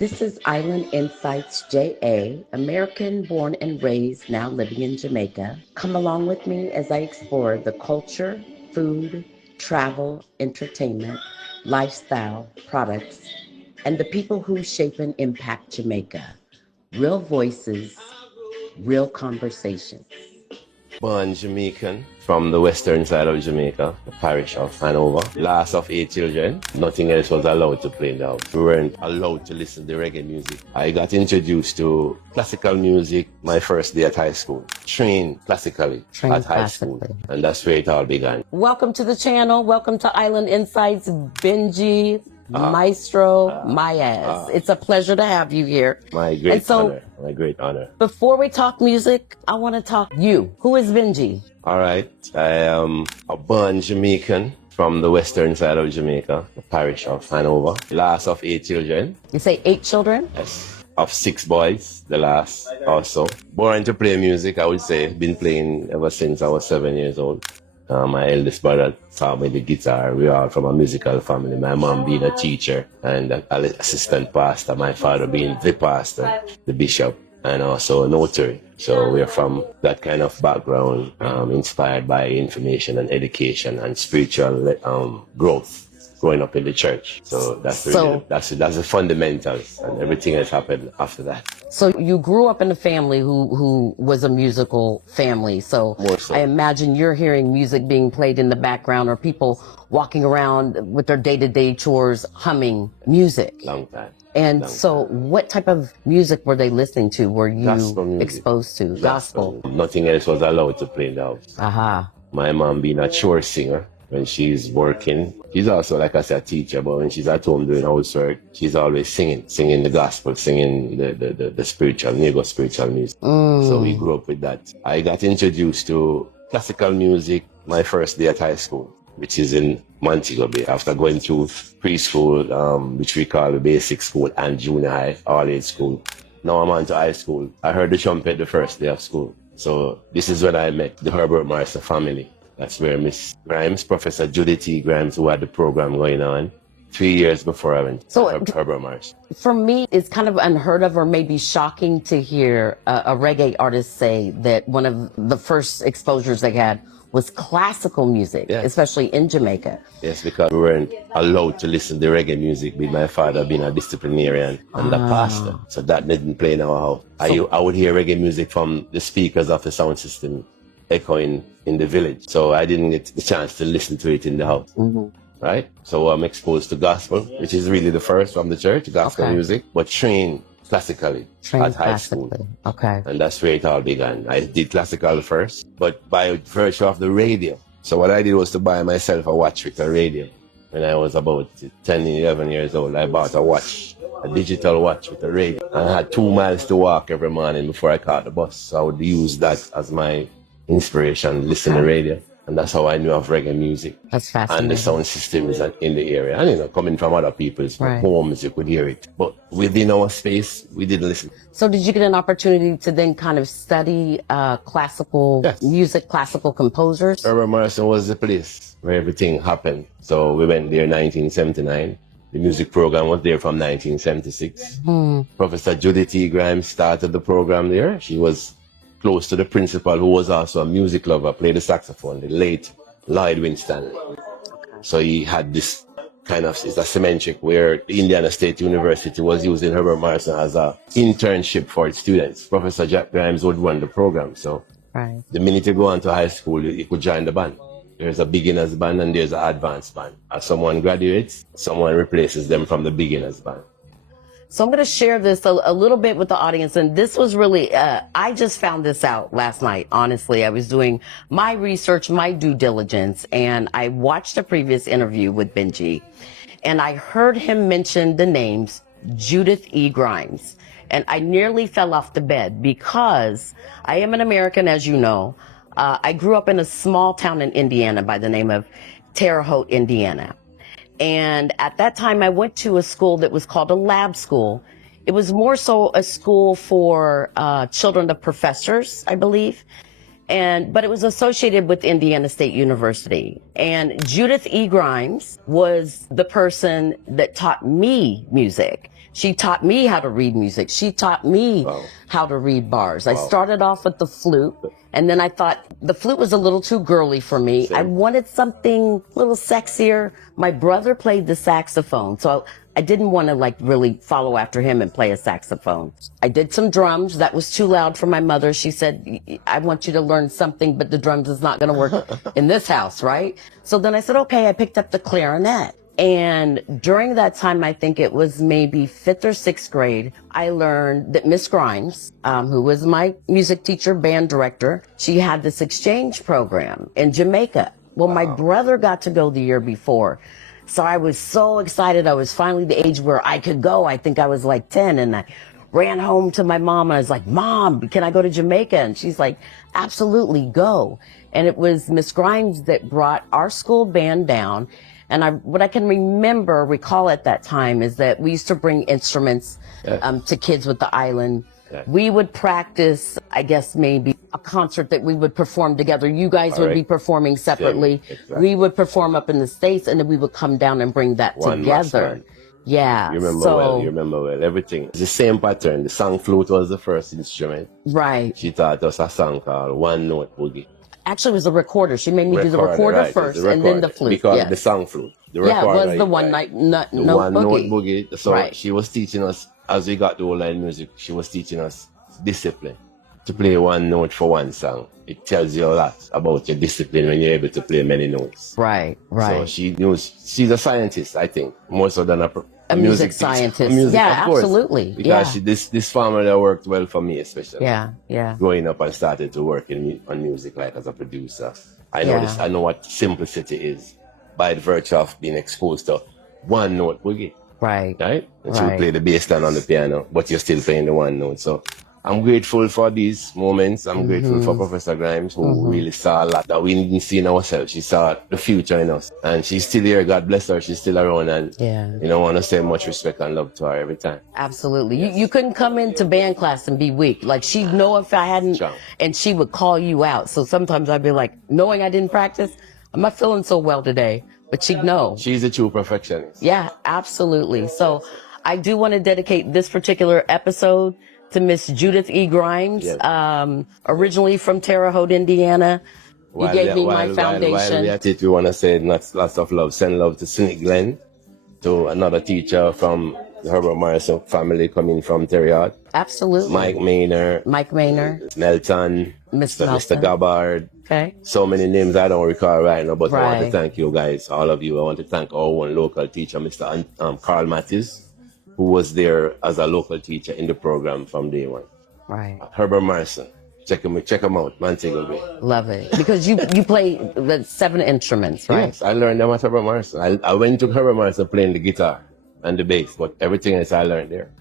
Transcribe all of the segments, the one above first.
This is Island Insights JA, American born and raised, now living in Jamaica. Come along with me as I explore the culture, food, travel, entertainment, lifestyle, products, and the people who shape and impact Jamaica. Real voices, real conversations. Born Jamaican from the western side of Jamaica, the parish of Hanover. Last of 8 children. Nothing else was allowed to play in the house. We weren't allowed to listen to reggae music. I got introduced to classical music my first day at high school. Trained classically at high school. And that's where it all began. Welcome to the channel. Welcome to Island Insights, Benjy Myaz. It's a pleasure to have you here. My great honor. My great honor. Before we talk music, I want to talk you. Who is Benjy? All right. I am a born Jamaican from the western side of Jamaica, the parish of Hanover. Last of 8 children. You say 8 children? Yes. Of 6 boys, the last also. Born to play music, I would say. Been playing ever since I was 7 years old. My eldest brother taught me the guitar. We are from a musical family. My mom being a teacher and an assistant pastor. My father being the pastor, the bishop, and also a notary. So we're from that kind of background, inspired by information and education and spiritual growth. Growing up in the church. So that's the fundamentals, and everything has happened after that. So you grew up in a family who was a musical family. So I imagine you're hearing music being played in the background, or people walking around with their day-to-day chores humming music. Long time. And so what type of music were they listening to? Were you exposed to? Gospel. Nothing else was allowed to play in the house. Aha. My mom being a chore singer. When she's working, she's also, like I said, a teacher, but when she's at home doing housework, she's always singing the gospel, singing the spiritual, neo-spiritual music. So we grew up with that. I got introduced to classical music my first day at high school, which is in Montego Bay, after going through preschool, which we call the basic school, and junior high, all-age school. Now I'm on to high school. I heard the trumpet the first day of school. So this is when I met the Herbert Marson family. That's where Miss Grimes, Professor Judith E. Grimes, who had the program going on 3 years before I went to Herbert Marson. For me, it's kind of unheard of, or maybe shocking to hear a reggae artist say that one of the first exposures they had was classical music, especially in Jamaica. Yes, because we weren't allowed to listen to reggae music, with my father being a disciplinarian and a pastor. So that didn't play in our house. I would hear reggae music from the speakers of the sound system echoing in the village. So I didn't get the chance to listen to it in the house. Right? So I'm exposed to gospel, which is really the first from the church, gospel music, but trained classically at high school. Okay. And that's where it all began. I did classical first, but by virtue of the radio. So what I did was to buy myself a watch with a radio. When I was about 10, 11 years old, I bought a watch, a digital watch with a radio. I had 2 miles to walk every morning before I caught the bus. So I would use that as my inspiration, listen to radio. And that's how I knew of reggae music. That's fascinating. And the sound system is in the area. And coming from other people's homes, you could hear it. But within our space, we didn't listen. So did you get an opportunity to then kind of study classical music, classical composers? Herbert Marson was the place where everything happened. So we went there in 1979. The music program was there from 1976. Professor Judith E. Grimes started the program there. She was close to the principal, who was also a music lover, played the saxophone, the late Lloyd Winstanley. So he had this kind of, it's a symmetric, where Indiana State University was using Herbert Marson as an internship for its students. Professor Jack Grimes would run the program. So the minute you go on to high school, you could join the band. There's a beginner's band and there's an advanced band. As someone graduates, someone replaces them from the beginner's band. So I'm going to share this a little bit with the audience. And this was really, I just found this out last night, honestly. I was doing my research, my due diligence, and I watched a previous interview with Benjy. And I heard him mention the names Judith E. Grimes. And I nearly fell off the bed because I am an American, as you know. I grew up in a small town in Indiana by the name of Terre Haute, Indiana. And at that time, I went to a school that was called a lab school. It was more so a school for children of professors, I believe. But it was associated with Indiana State University. And Judith E. Grimes was the person that taught me music. She taught me how to read music. She taught me how to read bars. I started off with the flute, and then I thought the flute was a little too girly for me. I wanted something a little sexier. My brother played the saxophone, so I didn't want to like really follow after him and play a saxophone. I did some drums. That was too loud for my mother. She said, I want you to learn something, but the drums is not going to work in this house, right? So then I said, okay, I picked up the clarinet. And during that time, I think it was maybe 5th or 6th grade, I learned that Miss Grimes, who was my music teacher, band director, she had this exchange program in Jamaica. Well, my brother got to go the year before. So I was so excited. I was finally the age where I could go. I think I was like 10, and I ran home to my mom and I was like, Mom, can I go to Jamaica? And she's like, absolutely, go. And it was Miss Grimes that brought our school band down. And what I can recall at that time is that we used to bring instruments to kids with the island. We would practice, I guess, maybe a concert that we would perform together. You guys would be performing separately. We would perform up in the States, and then we would come down and bring that together. Yeah. You remember well, everything. It's the same pattern. The song flute was the first instrument. Right. She taught us a song called One Note Boogie. Actually, it was a recorder. She made me do the recorder first and then the flute. Because the song flute. The recorder, it was the one note boogie. So she was teaching us, as we got to old line music, she was teaching us discipline. To play one note for one song, it tells you a lot about your discipline when you're able to play many notes. Right. So she's a scientist, I think, more so than a music scientist. Absolutely. Because this formula worked well for me, especially. Yeah. Growing up and started to work on music, like as a producer. I know what simplicity is by the virtue of being exposed to one note boogie. Right. And she would play the bass line on the piano, but you're still playing the one note. So I'm grateful for these moments. I'm grateful for Professor Grimes, who really saw a lot that we didn't see in ourselves. She saw the future in us. And she's still here. God bless her. She's still around. And I want to say much respect and love to her every time. Absolutely. Yes. You couldn't come into band class and be weak. Like, she'd know if I hadn't, and she would call you out. So sometimes I'd be like, knowing I didn't practice, I'm not feeling so well today. But she'd know. She's a true perfectionist. Yeah, absolutely. So I do want to dedicate this particular episode to Miss Judith E. Grimes, originally from Terre Haute, Indiana. You gave me my foundation. While we're at it, we want to say lots of love. Send love to Cynic Glenn, to another teacher from the Herbert Marson family coming from Terre Haute. Absolutely. Mike Maynard. Melton. Mr. Gabbard. Okay. So many names I don't recall right now, but I want to thank you guys, all of you. I want to thank our one local teacher, Mr. Carl Mattis, who was there as a local teacher in the program from day one. Right. Herbert Marson. Check him out, Montego Bay. Love it. Because you play the 7 instruments, right? Yes, I learned them at Herbert Marson. I went to Herbert Marson playing the guitar and the bass, but everything else I learned there.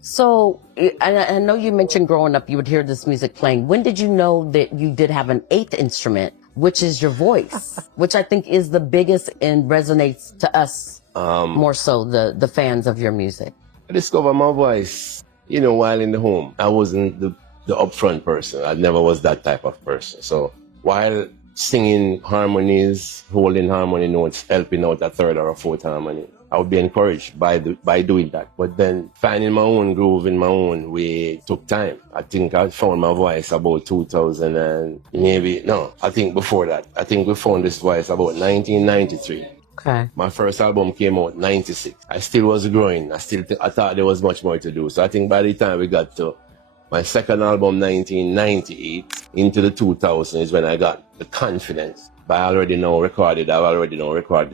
So, I know you mentioned growing up you would hear this music playing. When did you know that you did have an 8th instrument, which is your voice, which I think is the biggest and resonates to us more so, the fans of your music? I discovered my voice, while in the home. I wasn't the upfront person. I never was that type of person. So while singing harmonies, holding harmony notes, helping out a 3rd or a 4th harmony, I would be encouraged by doing that. But then finding my own groove in my own way took time. I think I found my voice about 2000 and I think before that. I think we found this voice about 1993. Okay. My first album came out 96. I still was growing. I thought there was much more to do. So I think by the time we got to my second album, 1998, into the 2000s is when I got the confidence. But I've already now recorded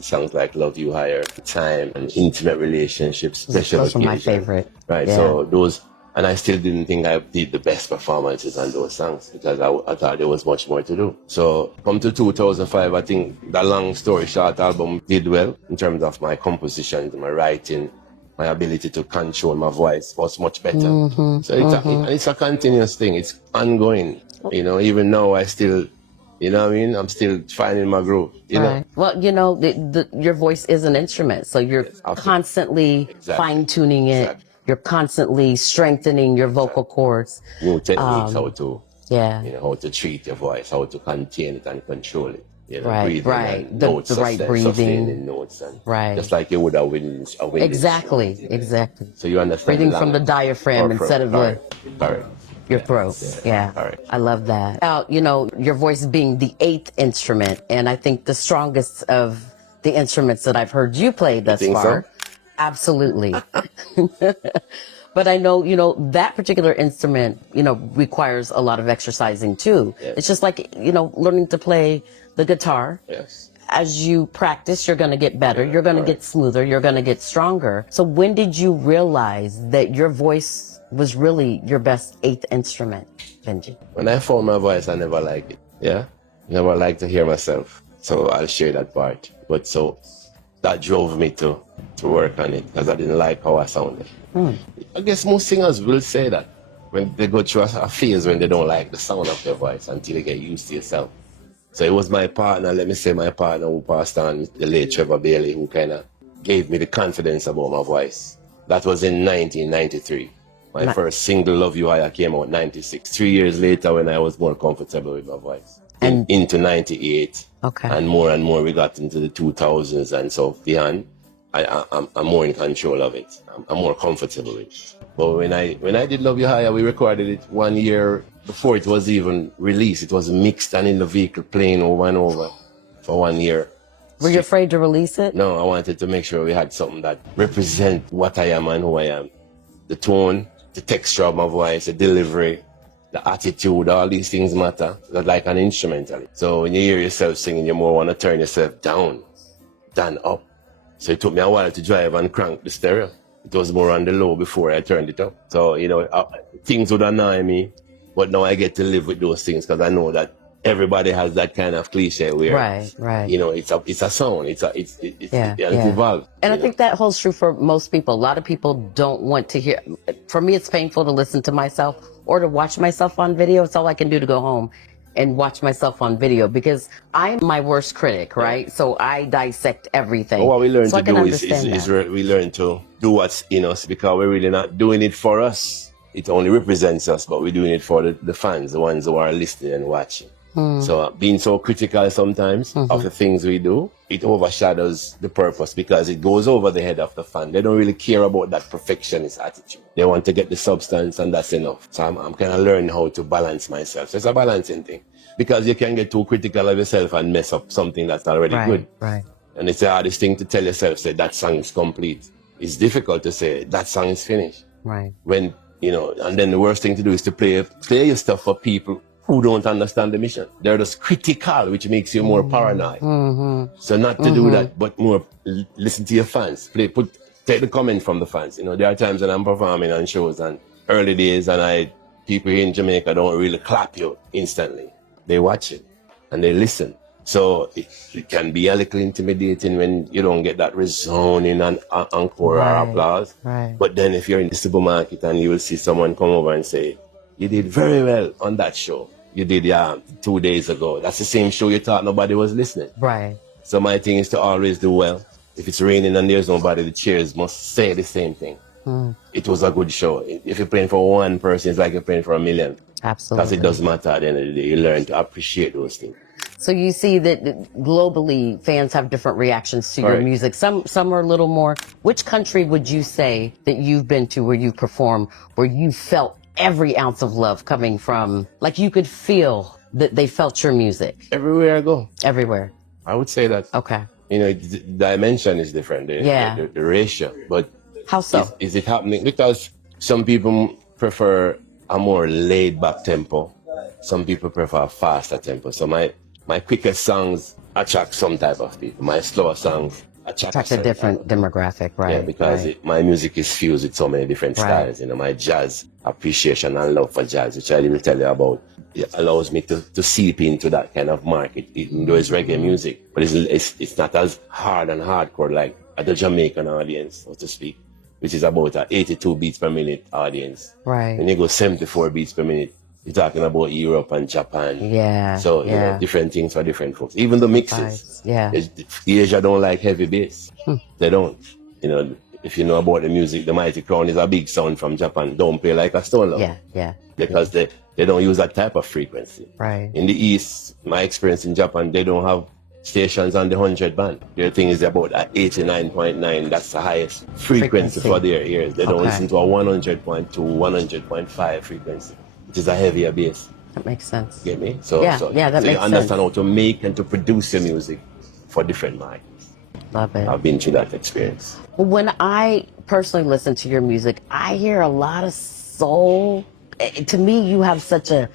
songs like Love You Higher, Time, and Intimate Relationships, Special Those are my favorite. Right, so those, and I still didn't think I did the best performances on those songs because I thought there was much more to do. So come to 2005, I think the long story short album did well in terms of my compositions, my writing, my ability to control my voice was much better. So it's a continuous thing. It's ongoing. Even now I still, I'm still finding my groove. Right. Well, your voice is an instrument, so you're constantly fine-tuning it. Exactly. You're constantly strengthening your vocal cords. New techniques, how to how to treat your voice, how to contain it and control it. You know, Right, breathing right. and The notes, right sustaining breathing. notes, and Right. just like you would a wind Exactly, instrument. exactly. So you understand Breathing the from the language. diaphragm instead of the Correct. your Yeah, throat. Yeah. correct. I love that. Now, you know, your voice being the eighth instrument, and I think the strongest of the instruments that I've heard you play You thus think so? far. Absolutely. But I know, you know, that particular instrument, you know, requires a lot of exercising too. Yes. It's just like, you know, learning to play the guitar. Yes. As you practice, you're going to get better. Yeah, You're going to correct. get smoother. You're going to get stronger. So when did you realize that your voice was really your best eighth instrument, Benjy? When I found my voice, I never liked it. Yeah? Never liked to hear myself. So I'll share that part. But so that drove me to work on it because I didn't like how I sounded. I guess most singers will say that when they go through a phase when they don't like the sound of their voice until they get used to yourself. So it was my partner, let me say my partner who passed on, the late Trevor Bailey, who kind of gave me the confidence about my voice. That was in 1993. My first single, Love You Higher, came out in 96. 3 years later when I was more comfortable with my voice. And into 98. Okay. And more we got into the 2000s and so beyond. I'm more in control of it. I'm more comfortable with it. But when I did Love You Higher, we recorded it 1 year before it was even released. It was mixed and in the vehicle playing over and over for 1 year. were you afraid to release it? No, I wanted to make sure we had something that represent what I am and who I am. The tone, the texture of my voice, the delivery, the attitude, all these things matter. That's like an instrumental. So when you hear yourself singing, you more want to turn yourself down than up. So it took me a while to drive and crank the stereo. It was more on the low before I turned it up. So, you know, things would annoy me, but now I get to live with those things because I know that everybody has that kind of cliche where, Right. you know, it's a sound, it's evolved. And I think that holds true for most people. A lot of people don't want to hear. For me, it's painful to listen to myself or to watch myself on video. It's all I can do to go home and watch myself on video because I'm my worst critic, right? So I dissect everything. Well, what we learn so to I can do is understand we learn to do what's in us because we're really not doing it for us. It only represents us, but we're doing it for the fans, the ones who are listening and watching. So being so critical sometimes of the things we do, it overshadows the purpose because it goes over the head of the fan. They don't really care about that perfectionist attitude. They want to get the substance and that's enough. So I'm kind of learning how to balance myself. So it's a balancing thing because you can get too critical of yourself and mess up something that's already good. Right. And it's the hardest thing to tell yourself, say that song is complete. It's difficult to say that song is finished. Right. When, you know, and then the worst thing to do is to play your stuff for people who don't understand the mission. They're just critical, which makes you more paranoid. So not to do that, but more listen to your fans. Take the comment from the fans. You know, there are times when I'm performing on shows and early days and people here in Jamaica don't really clap you instantly. They watch it and they listen. So it can be a little intimidating when you don't get that resounding and encore or applause. Right. But then if you're in the supermarket and you will see someone come over and say, you did very well on that show. You did 2 days ago. That's the same show you thought nobody was listening. Right. So my thing is to always do well. If it's raining and there's nobody, the cheers must say the same thing. It was a good show. If you're playing for one person, it's like you're playing for a million. Absolutely. Because it doesn't matter at the end of the day. You learn to appreciate those things. So you see that globally fans have different reactions to your Right. music. Some are a little more. Which country would you say that you've been to where you've performed, where you felt every ounce of love coming from, like you could feel that they felt your music? Everywhere I go, Everywhere. I would say that. Okay. You know, the dimension is different. The ratio. But How so? is it happening? Because some people prefer a more laid back tempo. Some people prefer a faster tempo. So my quicker songs attract some type of people. My slower songs attract a different demographic, right? Yeah, because right. my music is fused with so many different styles. You know, my jazz appreciation and love for jazz, which I will tell you about, it allows me to seep into that kind of market, even though it's reggae music. But it's not as hard and hardcore like at the Jamaican audience, so to speak, which is about an 82 beats per minute audience. Right. When you go 74 beats per minute, you're talking about Europe and Japan. Yeah. So, you know, different things for different folks. Even the mixes. Yeah. Asia don't like heavy bass. They don't. You know, if you know about the music, the Mighty Crown is a big sound from Japan. Don't play like a stone love. Yeah. Because They don't use that type of frequency. Right. In the East, my experience in Japan, they don't have stations on the 100 band. Their thing is about 89.9. That's the highest frequency for their ears. They don't listen to a 100.2, 100.5 frequency, which is a heavier bass. That makes sense. Get me? So that you makes understand sense. how to make and to produce your music for different markets. Love it. I've been through that experience. When I personally listen to your music, I hear a lot of soul. To me, you have such a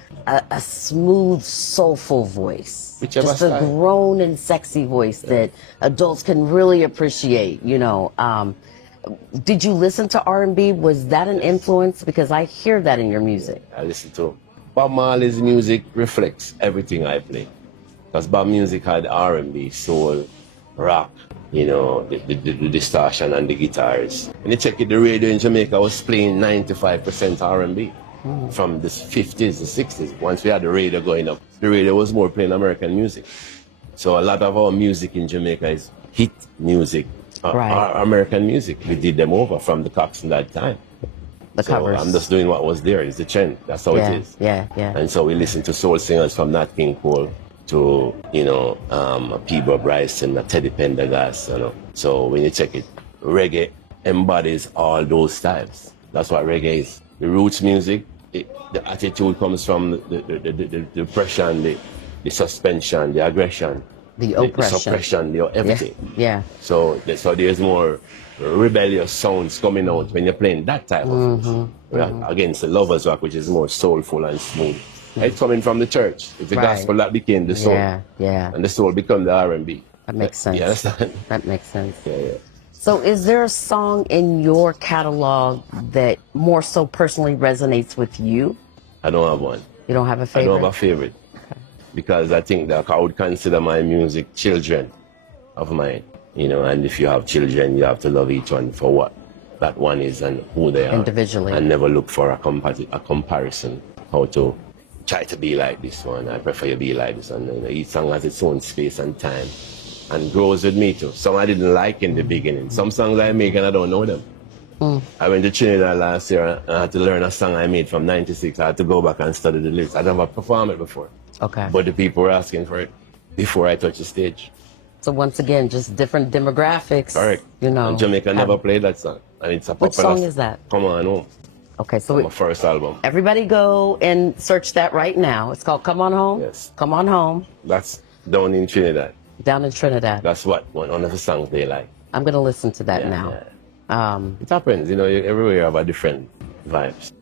smooth, soulful voice. Whichever just a style. grown and sexy voice that adults can really appreciate, you know. Did you listen to R&B? Was that an influence? Because I hear that in your music. I listen to Bob Marley's music reflects everything I play. Because Bob music had R&B, soul, rock, you know, the distortion and the guitars. When you check it, the radio in Jamaica was playing 95% R&B. From the 50s, the 60s. Once we had the radio going up, the radio was more playing American music. So a lot of our music in Jamaica is hit music, American music. We did them over from the Cox in that time. The covers. I'm just doing what was there. It's the trend. That's how it is. Yeah. And so we listen to soul singers from Nat King Cole to, you know, Peebo Bryson, Teddy Pendergrass, you know. So when you check it, reggae embodies all those styles. That's what reggae is. The roots music, the attitude comes from the depression, the suspension, the aggression, the oppression, the suppression, everything. Yeah. So there's more rebellious sounds coming out when you're playing that type of music. Against the lovers rock, which is more soulful and smooth. It's coming from the church. It's the gospel that became the soul. Yeah. And the soul become the R&B. That makes sense. You understand? That makes sense. Yeah. So is there a song in your catalog that more so personally resonates with you? I don't have one. You don't have a favorite? I don't have a favorite. Okay. Because I think that I would consider my music children of mine. You know, and if you have children, you have to love each one for what that one is and who they are. Individually. And never look for a comparison. How to try to be like this one. I prefer you be like this. And each song has its own space and time. And grows with me too. Some I didn't like in the beginning. Some songs I make and I don't know them. I went to Trinidad last year and I had to learn a song I made from '96. I had to go back and study the lyrics. I'd never performed it before. Okay. But the people were asking for it before I touched the stage. So once again, just different demographics. Correct. You know. And Jamaica never played that song. And it's a popular. Which song is that? Come On Home. Okay, so my first album. Everybody go and search that right now. It's called Come On Home. Yes. Come On Home. That's down in Trinidad. Down in Trinidad. That's one of the songs they like. I'm going to listen to that now. It happens, you know, everywhere you have a different vibes.